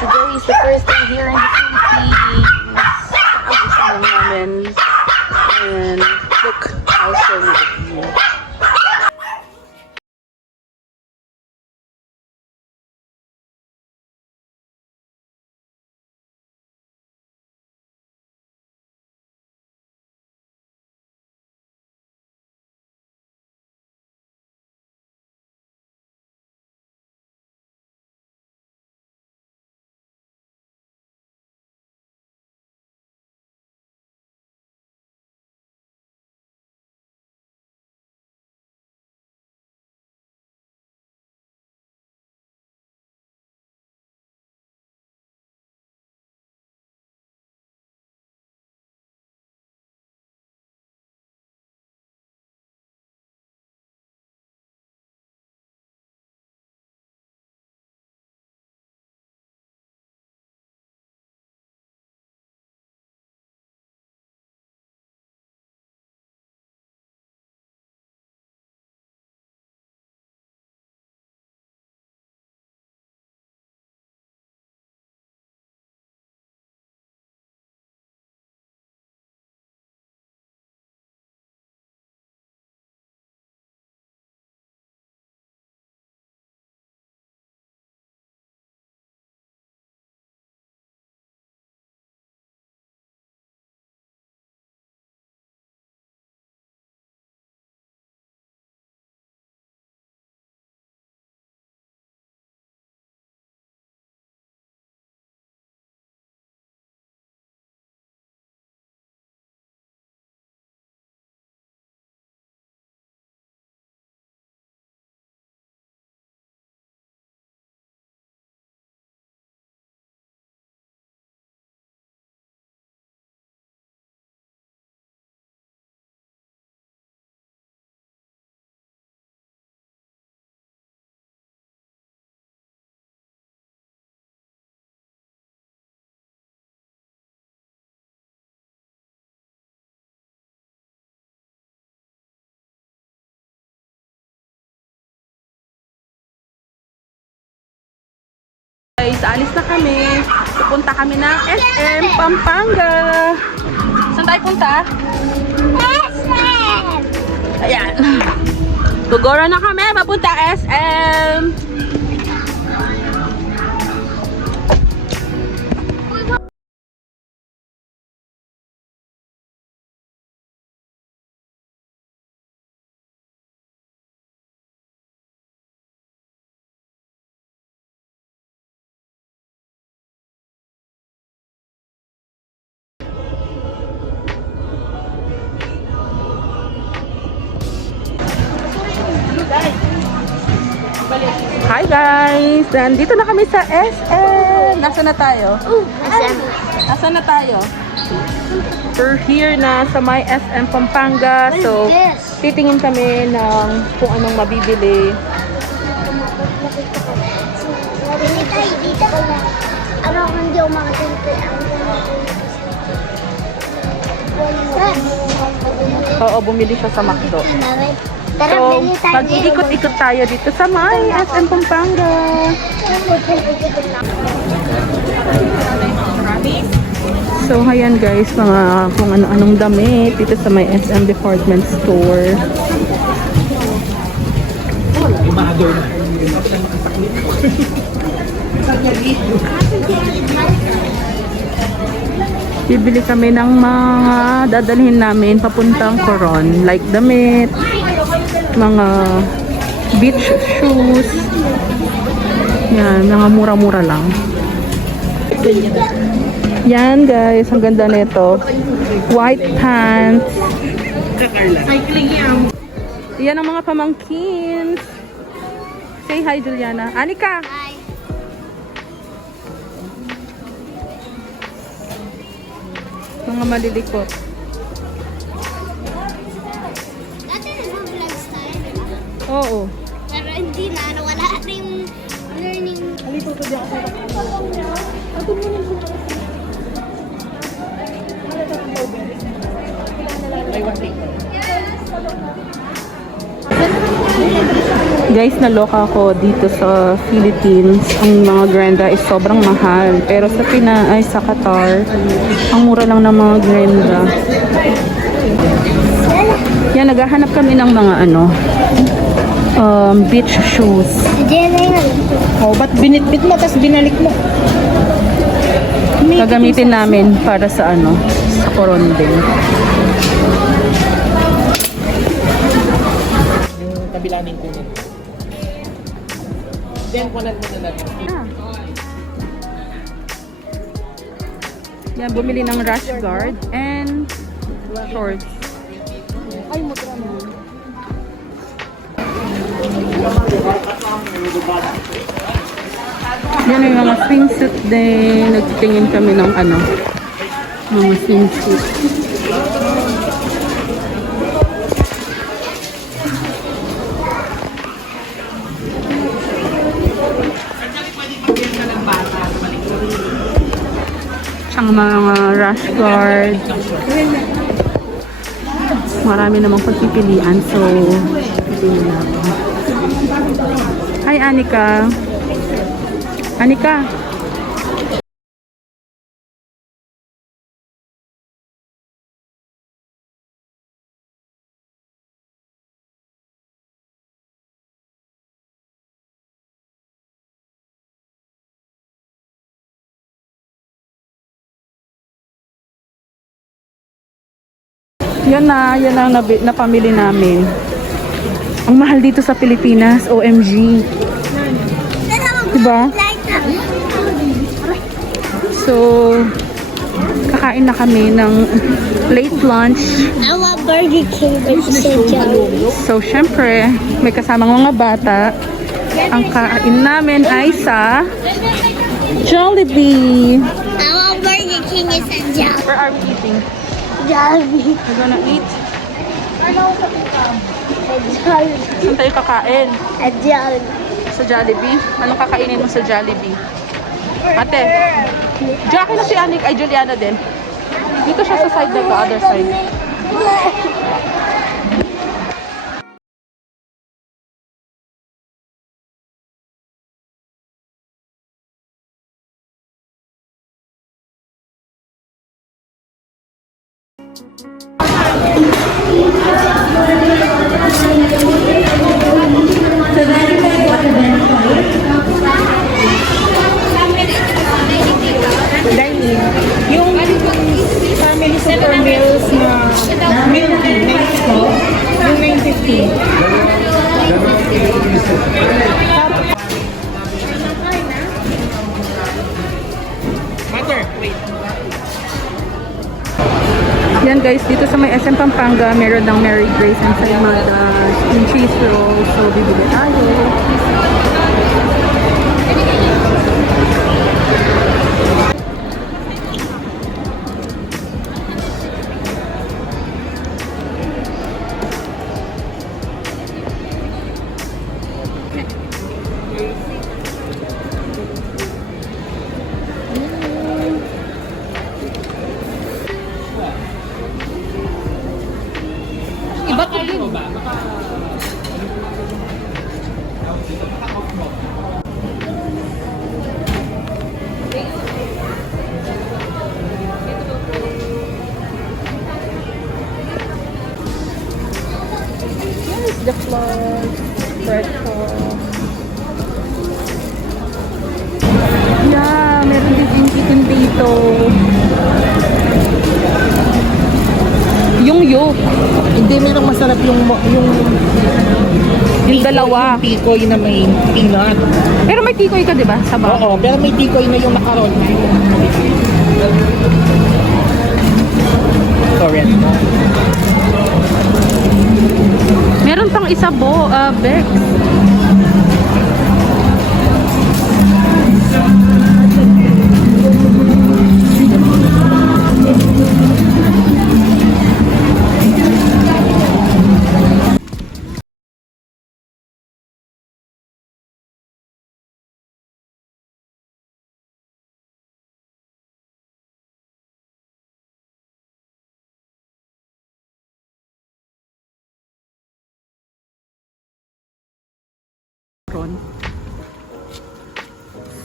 Today is the first day here in the Philippines. Ayusin lang namin. And look, I'll show you the view. Guys, alis na kami. Pupunta kami ng SM Pampanga. Saan tayo punta? SM! Ayan. Gugoro na kami. Papunta SM. Hi guys! Nandito na kami sa SM. Nasaan na tayo? SM. Nasaan na tayo? We're here na sa may SM Pampanga. So, titingin kami ng kung anong mabibili. Bili tayo dito. Ano kung hindi ako makasente? Oo, bumili siya sa McDo. Tara, So, bili tayo. mag-ikot-ikot tayo dito sa may SM Pampanga. So, ayan guys, mga kung ano-anong damit dito sa may SM Department Store. Bibili kami ng mga dadalhin namin papuntang Coron. Like damit, mga beach shoes. Yan, mga mura-mura lang. Yan guys, ang ganda nito. White pants. Yan ang mga pamangkins. Say hi, Juliana. Anika! Hi. Mga malilikot. Dati na lang vlog style. Oo. Pero hindi na, wala na yung learning. May one thing. Guys, naloka ako dito sa Philippines. Ang mga Grenda is sobrang mahal. Pero sa sa Qatar, ang mura lang ng mga Grenda. Yan, naghahanap kami ng mga beach shoes. Diyan na yun. Oh, ba't binitbit mo, tapos binalik mo? Gagamitin namin para sa sa Corondel. Yung kabila ng kunin. Then, kunan mo na natin. Yan, bumili ng rash guard and shorts. Ay, mura mo. Yan yung mga swimsuit din. Nagtitingin kami ng mga swimsuit. Tsaka mga rash guard. Marami namang pagpipilian, so pipili natin. Hi, Anika. Anika. Yan na napamili namin. Ang mahal dito sa Pilipinas, OMG. Diba? So, kakain na kami ng late lunch. I want Burger King with Jollibee. So, syempre, may kasamang mga bata. Ang kain namin ay sa Jollibee. I want Burger King is a Jollibee. Where are we eating? Jollibee. We're gonna eat. A Jollibee. Saan tayo kakain? A Jollibee. Sa Jollibee? Anong kakainin mo sa Jollibee? Ate, Jackie na si Anik, ay Juliana din. Dito siya sa side na to, other side. Dine-in. Yung family super meals na milk tea, Mexico, yung 950. Mother, wait. Yan guys, dito sa may SM Pampanga, meron ng Mary Grace and Sayamadas yung cheese roll. So, bibili tayo. Iba to din. Here's the floor. Breakfast. Yeah, meron din chicken dito. Yung yolk. Hindi, merong masarap yung Dalawa. Yung tikoy na may peanut. Pero may tikoy ka, di ba? Sabaw. Oo, pero may tikoy na yung nakaroon. Sorry. Meron pang isa Bex.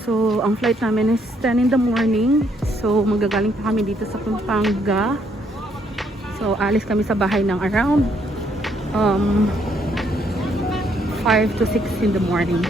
So, ang flight namin is 10 in the morning. So, magagaling pa kami dito sa Pampanga. So, alis kami sa bahay ng around 5 to 6 in the morning.